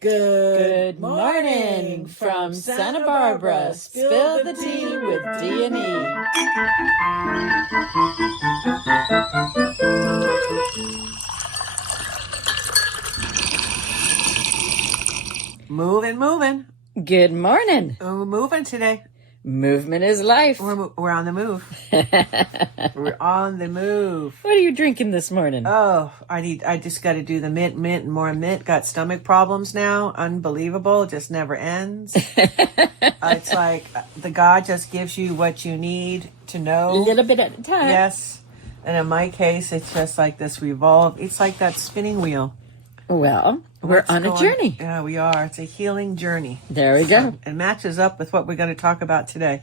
Good morning from Santa Barbara. Spill the tea with D&E. Moving. Good morning. We're moving today. Movement is life. We're on the move. We're on the move. What are you drinking this morning? Oh, I just got to do the mint, and more mint. Got stomach problems now. Unbelievable. It just never ends. It's like the God just gives you what you need to know. A little bit at a time. Yes. And in my case, it's just like this revolve. It's like that spinning wheel. Well, we're on a journey. Yeah, we are. It's a healing journey. There we go. It matches up with what we're going to talk about today.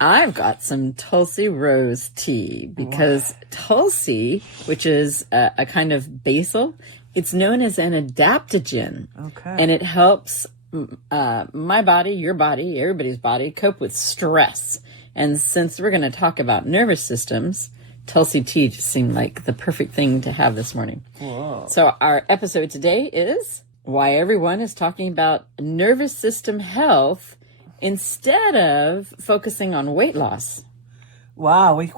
I've got some Tulsi rose tea because Tulsi, which is a kind of basil, it's known as an adaptogen. Okay. And it helps my body, your body, everybody's body cope with stress. And since we're going to talk about nervous systems, Tulsi tea just seemed like the perfect thing to have this morning. Whoa. So our episode today is why everyone is talking about nervous system health instead of focusing on weight loss. Wow, we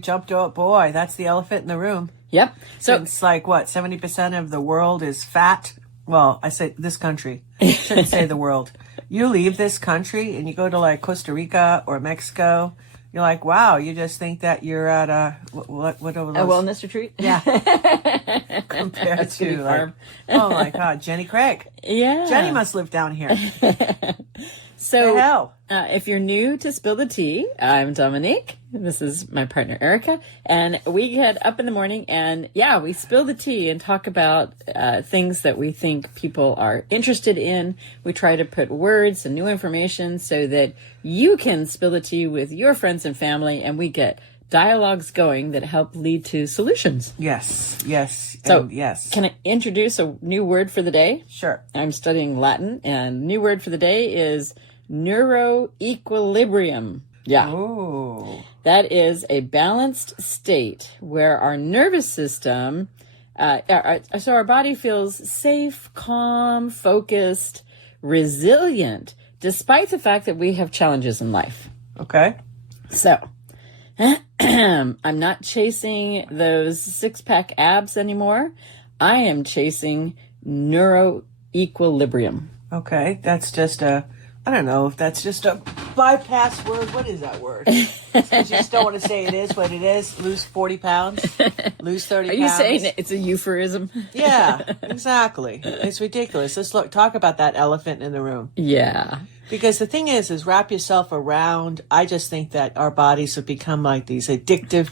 jumped out. Boy, that's the elephant in the room. Yep. So it's like, what, 70% of the world is fat? Well, I say this country. I shouldn't say the world. You leave this country and you go to like Costa Rica or Mexico. You're like, wow, you just think that you're at a wellness retreat? Yeah. Compared to like, oh my God, Jenny Craig. Yeah. Jenny must live down here. So the hell? If you're new to Spill the Tea, I'm Dominique. This is my partner, Erica. And we get up in the morning and, we spill the tea and talk about things that we think people are interested in. We try to put words and new information so that you can spill the tea with your friends and family, and we get dialogues going that help lead to solutions. Yes. So, yes. Can I introduce a new word for the day? Sure. I'm studying Latin, and new word for the day is neuro-equilibrium. Yeah. Ooh. That is a balanced state where our nervous system, so our body feels safe, calm, focused, resilient, despite the fact that we have challenges in life. Okay. So, I'm not chasing those six-pack abs anymore. I am chasing neuro-equilibrium. Okay. That's just I don't know if that's just a bypass word. What is that word? Because you just don't want to say it is what it is. Lose 40 pounds. Lose 30 pounds. Are you saying it's a euphemism? Yeah, exactly. It's ridiculous. Let's talk about that elephant in the room. Yeah. Because the thing is wrap yourself around. I just think that our bodies have become like these addictive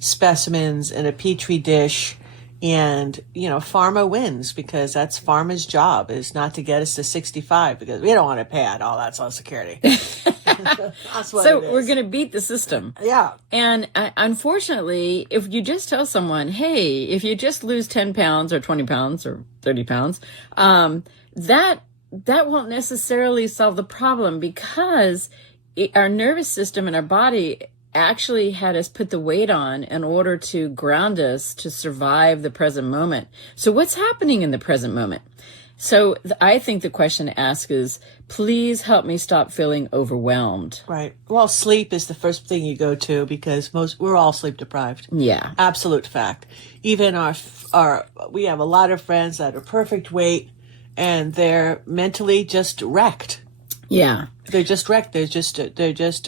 specimens in a petri dish. And, pharma wins because that's pharma's job is not to get us to 65 because we don't want to pay out all that Social Security. That's what so it is. We're going to beat the system. Yeah. And unfortunately, if you just tell someone, hey, if you just lose 10 pounds or 20 pounds or 30 pounds, that won't necessarily solve the problem because our nervous system and our body actually had us put the weight on in order to ground us to survive the present moment. So what's happening in the present moment? So I think the question to ask is, please help me stop feeling overwhelmed. Right. Well, sleep is the first thing you go to because we're all sleep deprived. Yeah. Absolute fact. Even we have a lot of friends that are perfect weight and they're mentally just wrecked. Yeah. They're just wrecked. They're just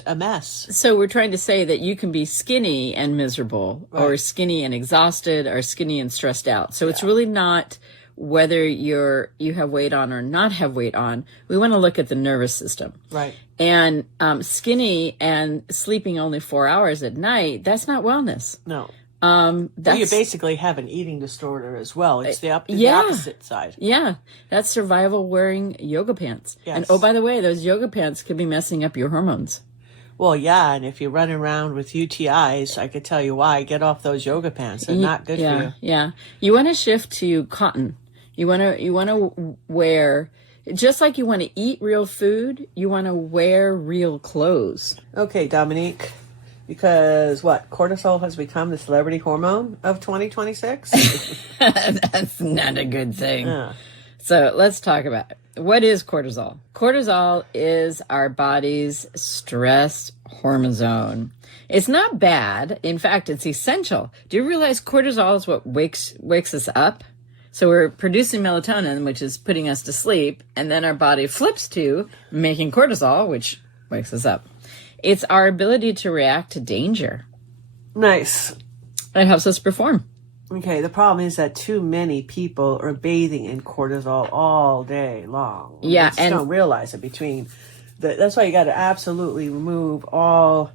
a mess. So we're trying to say that you can be skinny and miserable, right, or skinny and exhausted, or skinny and stressed out. So it's really not whether you have weight on or not have weight on. We want to look at the nervous system. Right. And skinny and sleeping only 4 hours at night, that's not wellness. No. Well, you basically have an eating disorder as well. It's the opposite side. Yeah. That's survival wearing yoga pants. Yes. And, oh, by the way, those yoga pants could be messing up your hormones. Well, yeah, and if you're running around with UTIs, I could tell you why. Get off those yoga pants. They're not good for you. Yeah. You want to shift to cotton. You want to wear, just like you want to eat real food, you want to wear real clothes. Okay, Dominique. Because cortisol has become the celebrity hormone of 2026? That's not a good thing. Yeah. So let's talk about it. what is cortisol? Cortisol is our body's stress hormone. It's not bad. In fact, it's essential. Do you realize cortisol is what wakes us up? So we're producing melatonin, which is putting us to sleep, and then our body flips to making cortisol, which wakes us up. It's our ability to react to danger. Nice. It helps us perform. Okay, the problem is that too many people are bathing in cortisol all day long. Yeah, They just don't realize it that's why you got to absolutely remove all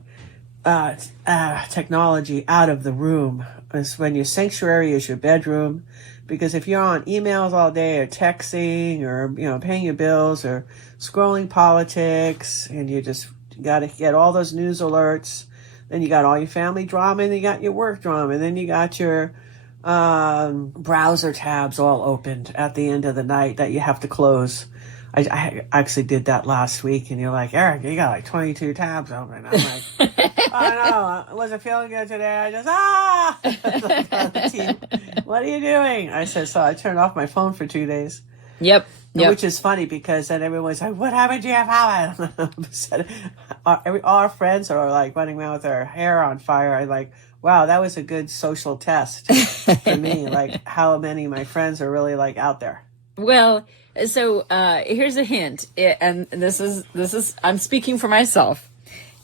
technology out of the room. It's when your sanctuary is your bedroom. Because if you're on emails all day or texting or, paying your bills or scrolling politics and you got to get all those news alerts, then you got all your family drama and you got your work drama and then you got your browser tabs all opened at the end of the night that you have to close. I actually did that last week, and you're like, Eric, you got like 22 tabs open. I'm like, oh no, I wasn't feeling good today. I just, what are you doing? I said, so I turned off my phone for 2 days. Yep. Which is funny because then everyone's like, what happened to your phone? All our friends are like running around with their hair on fire. I'm like, wow, that was a good social test for me. Like how many of my friends are really like out there. Well, so here's a hint, and this is I'm speaking for myself.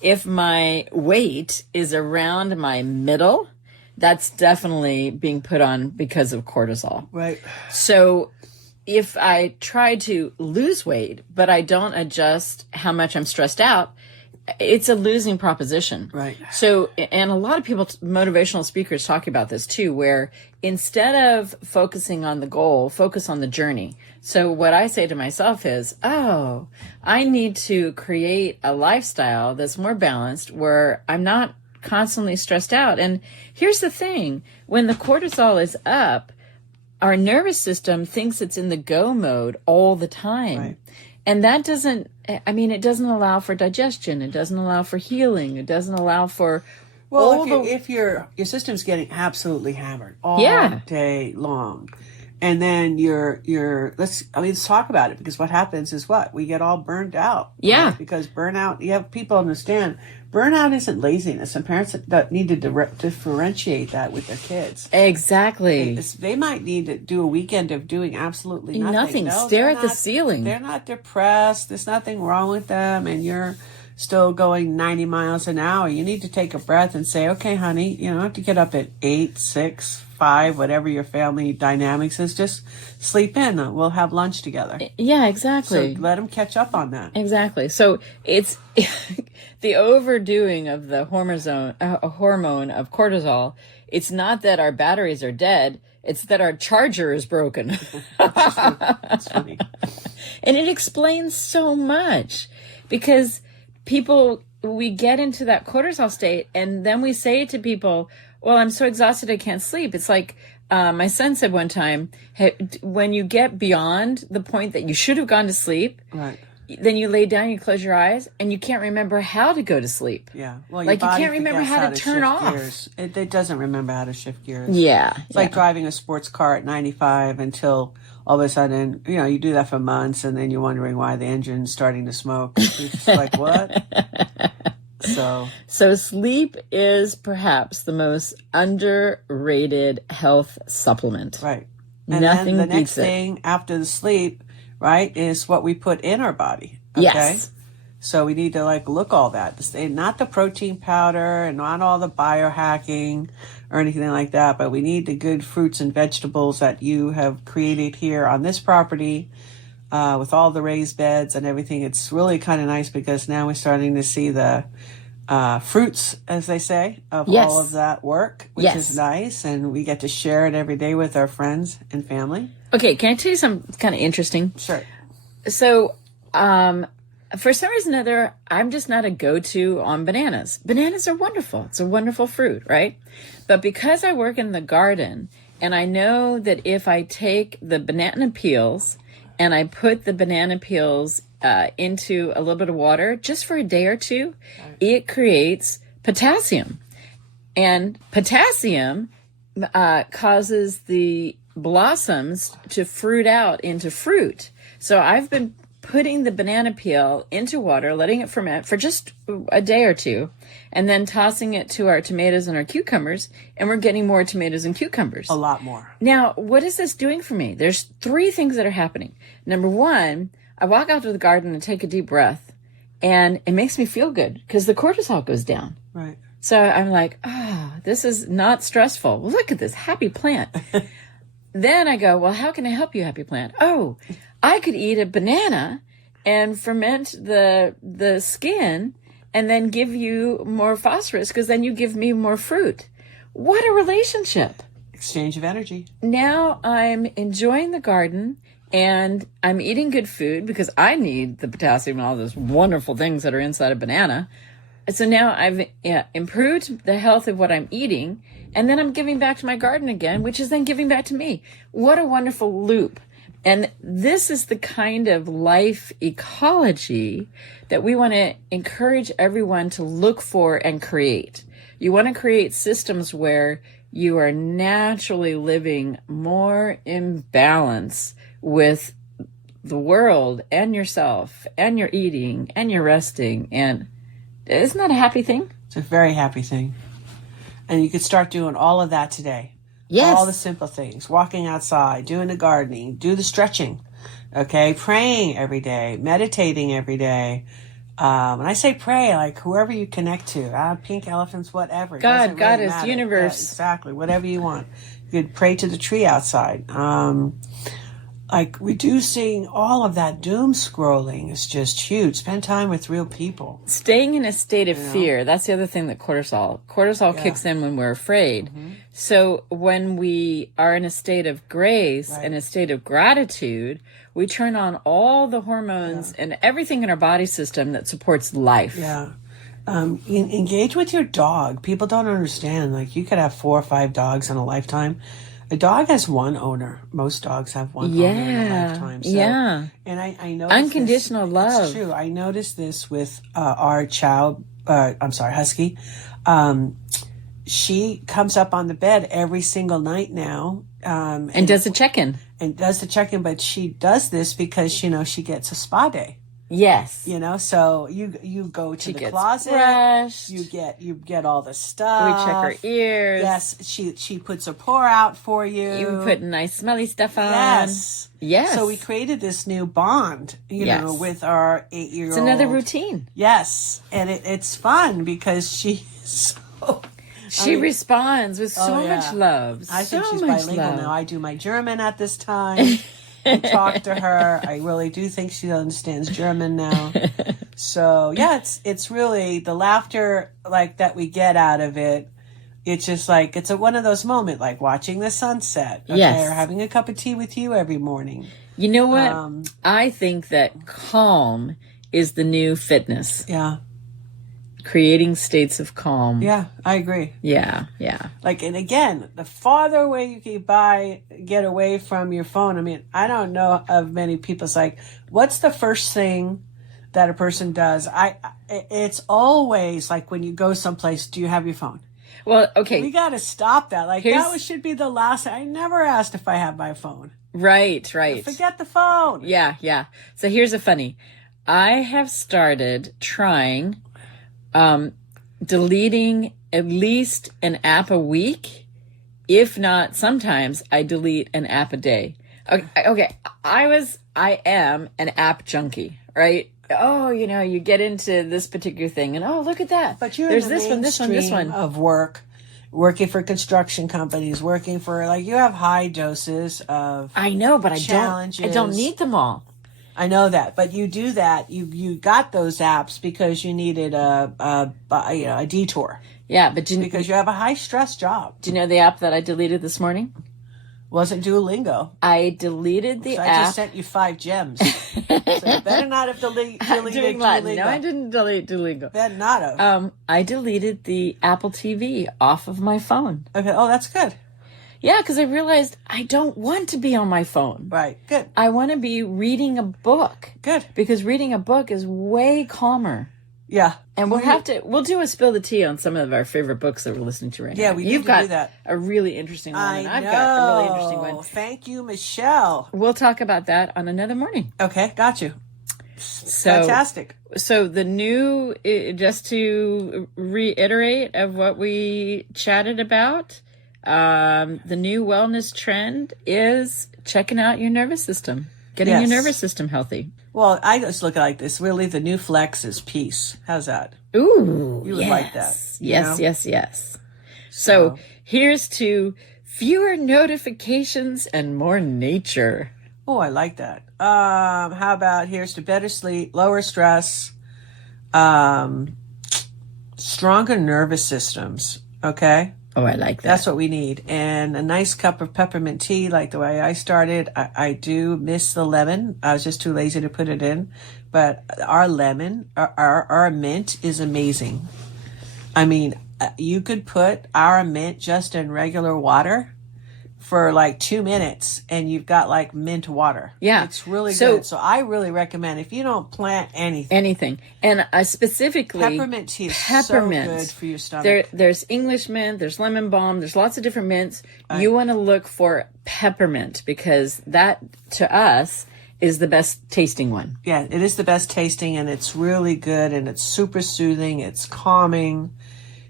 If my weight is around my middle, that's definitely being put on because of cortisol. Right. So if I try to lose weight, but I don't adjust how much I'm stressed out, it's a losing proposition. Right. So, and a lot of people, motivational speakers talk about this too, where instead of focusing on the goal, focus on the journey. So what I say to myself is, oh, I need to create a lifestyle that's more balanced where I'm not constantly stressed out. And here's the thing, when the cortisol is up, our nervous system thinks it's in the go mode all the time. Right. And that doesn't allow for digestion. It doesn't allow for healing. It doesn't allow for if your system's getting absolutely hammered all day long, and then let's talk about it, because what happens is we get all burned out. Yeah. Right? Because burnout, you have people understand, burnout isn't laziness, and parents that need to differentiate that with their kids. Exactly. They might need to do a weekend of doing absolutely nothing. No, stare at the ceiling. They're not depressed. There's nothing wrong with them, and you're still going 90 miles an hour. You need to take a breath and say, okay, honey, you don't have to get up at 8, 6, 5, whatever your family dynamics is. Just sleep in. We'll have lunch together. Yeah, exactly. So let them catch up on that. Exactly. So it's the overdoing of the hormone of cortisol. It's not that our batteries are dead. It's that our charger is broken. That's funny. And it explains so much, because we get into that cortisol state, and then we say to people, well, I'm so exhausted I can't sleep. It's like my son said one time, hey, when you get beyond the point that you should have gone to sleep, right, then you lay down, you close your eyes, and you can't remember how to go to sleep. Yeah. Well, like you can't remember how to turn off. Gears. It doesn't remember how to shift gears. Yeah. It's like driving a sports car at 95 until all of a sudden, you do that for months, and then you're wondering why the engine's starting to smoke. You're just like, what? So sleep is perhaps the most underrated health supplement. Right. And nothing then the beats next thing after the sleep, right, is what we put in our body. Okay? Yes. So we need to look all that. Not the protein powder and not all the biohacking or anything like that, but we need the good fruits and vegetables that you have created here on this property with all the raised beds and everything. It's really kind of nice because now we're starting to see the fruits, as they say, of all of that work, which is nice. And we get to share it every day with our friends and family. Okay, can I tell you something kind of interesting? Sure. So, for some reason or other, I'm just not a go-to on bananas. Bananas are wonderful. It's a wonderful fruit, right? But because I work in the garden, and I know that if I take the banana peels and I put the banana peels into a little bit of water just for a day or two, it creates potassium. And potassium causes the blossoms to fruit out into fruit. So I've been putting the banana peel into water, letting it ferment for just a day or two, and then tossing it to our tomatoes and our cucumbers, and we're getting more tomatoes and cucumbers. A lot more. Now, what is this doing for me? There's 3 things that are happening. Number 1, I walk out to the garden and take a deep breath, and it makes me feel good because the cortisol goes down. Right. So I'm like, this is not stressful. Look at this happy plant. Then I go, well, how can I help you, happy plant? Oh, I could eat a banana and ferment the skin and then give you more phosphorus because then you give me more fruit. What a relationship. Exchange of energy. Now I'm enjoying the garden and I'm eating good food because I need the potassium and all those wonderful things that are inside a banana. So now I've improved the health of what I'm eating, and then I'm giving back to my garden again, which is then giving back to me. What a wonderful loop. And this is the kind of life ecology that we want to encourage everyone to look for and create. You want to create systems where you are naturally living more in balance with the world and yourself and your eating and your resting. And isn't that a happy thing? It's a very happy thing. And you could start doing all of that today. Yes. All the simple things. Walking outside, doing the gardening, do the stretching. Okay. Praying every day, meditating every day. When I say pray, like whoever you connect to, pink elephants, whatever. God, Goddess, matter. universe. Yeah, exactly. Whatever you want. You could pray to the tree outside. Like reducing all of that doom scrolling is just huge. Spend time with real people. Staying in a state of fear. That's the other thing that cortisol kicks in when we're afraid. Mm-hmm. So when we are in a state of grace and a state of gratitude, we turn on all the hormones and everything in our body system that supports life. Yeah. Engage with your dog. People don't understand. Like you could have 4 or 5 dogs in a lifetime. A dog has one owner. Most dogs have one owner in a lifetime. So, and I know unconditional love. It's true. I noticed this with our husky. She comes up on the bed every single night now. And does a check-in. And does the check-in, but she does this because, she gets a spa day. Yes. So you go to the closet. Brushed. You get all the stuff. We check her ears. Yes. She puts a pour out for you. You put nice smelly stuff on. Yes. Yes. So we created this new bond, know, with our 8-year-old. It's another routine. Yes. And it's fun because she's so... She responds with so much love. I think she's bilingual now. I do my German at this time. And talk to her. I really do think she understands German now. So it's really the laughter like that we get out of it. It's just like it's one of those moments like watching the sunset. Okay, or having a cup of tea with you every morning. You know what? I think that calm is the new fitness. Yeah. Creating states of calm. Yeah, I agree. Yeah. Like, and again, the farther away you can get away from your phone. I mean, I don't know of many people. It's like, what's the first thing that a person does? It's always like when you go someplace, do you have your phone? Well, okay. We got to stop that. Like, that should be the last. I never asked if I have my phone. Right. Forget the phone. Yeah. So here's a funny. I have started trying deleting at least an app a week. If not, sometimes I delete an app a day. Okay. I am an app junkie, right? Oh, you get into this particular thing and look at that. But there's this one of working for construction companies, working for you have high doses of I know, but challenges. I don't need them all. I know that, but you do that. You got those apps because you needed a detour. Yeah, but because you have a high stress job. Do you know the app that I deleted this morning? Wasn't Duolingo. I deleted the app. I just sent you 5 gems. So you better not have deleted Duolingo. No, I didn't delete Duolingo. Better not have. I deleted the Apple TV off of my phone. Okay. Oh, that's good. Yeah, because I realized I don't want to be on my phone. Right. Good. I want to be reading a book. Good. Because reading a book is way calmer. Yeah. And we'll do a spill the tea on some of our favorite books that we're listening to right now. Yeah, we You've need got to do that. a really interesting one, and I I've got a really interesting one. Thank you, Michelle. We'll talk about that on another morning. Okay, got you. So, fantastic. So the new, just to reiterate of what we chatted about, the new wellness trend is checking out your nervous system, getting your nervous system healthy. Well, I just look at it like this. Really, the new flex is peace. How's that? Ooh, you would like that. Yes. So here's to fewer notifications and more nature. Oh, I like that. How about here's to better sleep, lower stress, stronger nervous systems. Okay. Oh, I like that. That's what we need. And a nice cup of peppermint tea, like the way I started. I do miss the lemon. I was just too lazy to put it in. But our lemon, our mint is amazing. I mean, you could put our mint just in regular water for like 2 minutes and you've got like mint water. Yeah. It's really good. So I really recommend if you don't plant anything. And specifically peppermint tea is so good for your stomach. There's English mint, there's lemon balm, there's lots of different mints. You want to look for peppermint because that to us is the best tasting one. Yeah, it is the best tasting and it's really good and it's super soothing, it's calming.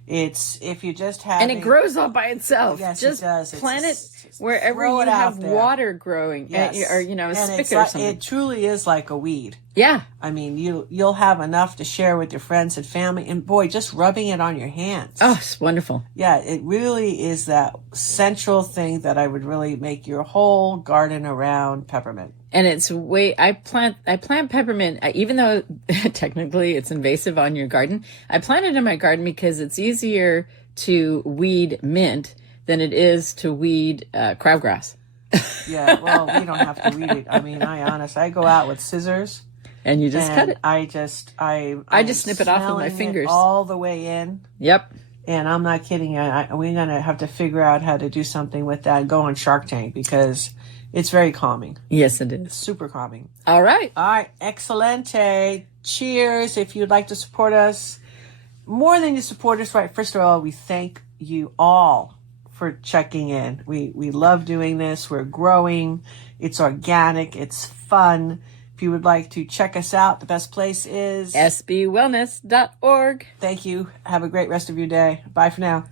It's if you just have and it grows all by itself. Yes, just it does. Plant it wherever you have water growing, or a spigot or something. It truly is like a weed. Yeah, I mean you'll have enough to share with your friends and family, and boy, just rubbing it on your hands. Oh, it's wonderful. Yeah, it really is that central thing that I would really make your whole garden around peppermint. And it's I plant peppermint, even though technically it's invasive on your garden. I plant it in my garden because it's easier to weed mint than it is to weed crabgrass. Yeah, well, we don't have to weed it. I mean, I go out with scissors. And you just cut it. I just snip it off with my fingers. All the way in. Yep. And I'm not kidding. We're going to have to figure out how to do something with that and go on Shark Tank because it's very calming. Yes, it is. It's super calming. All right. Excelente. Cheers. If you'd like to support us, more than you support us, right? First of all, we thank you all for checking in. We love doing this. We're growing. It's organic. It's fun. If you would like to check us out, the best place is sbwellness.org. Thank you. Have a great rest of your day. Bye for now.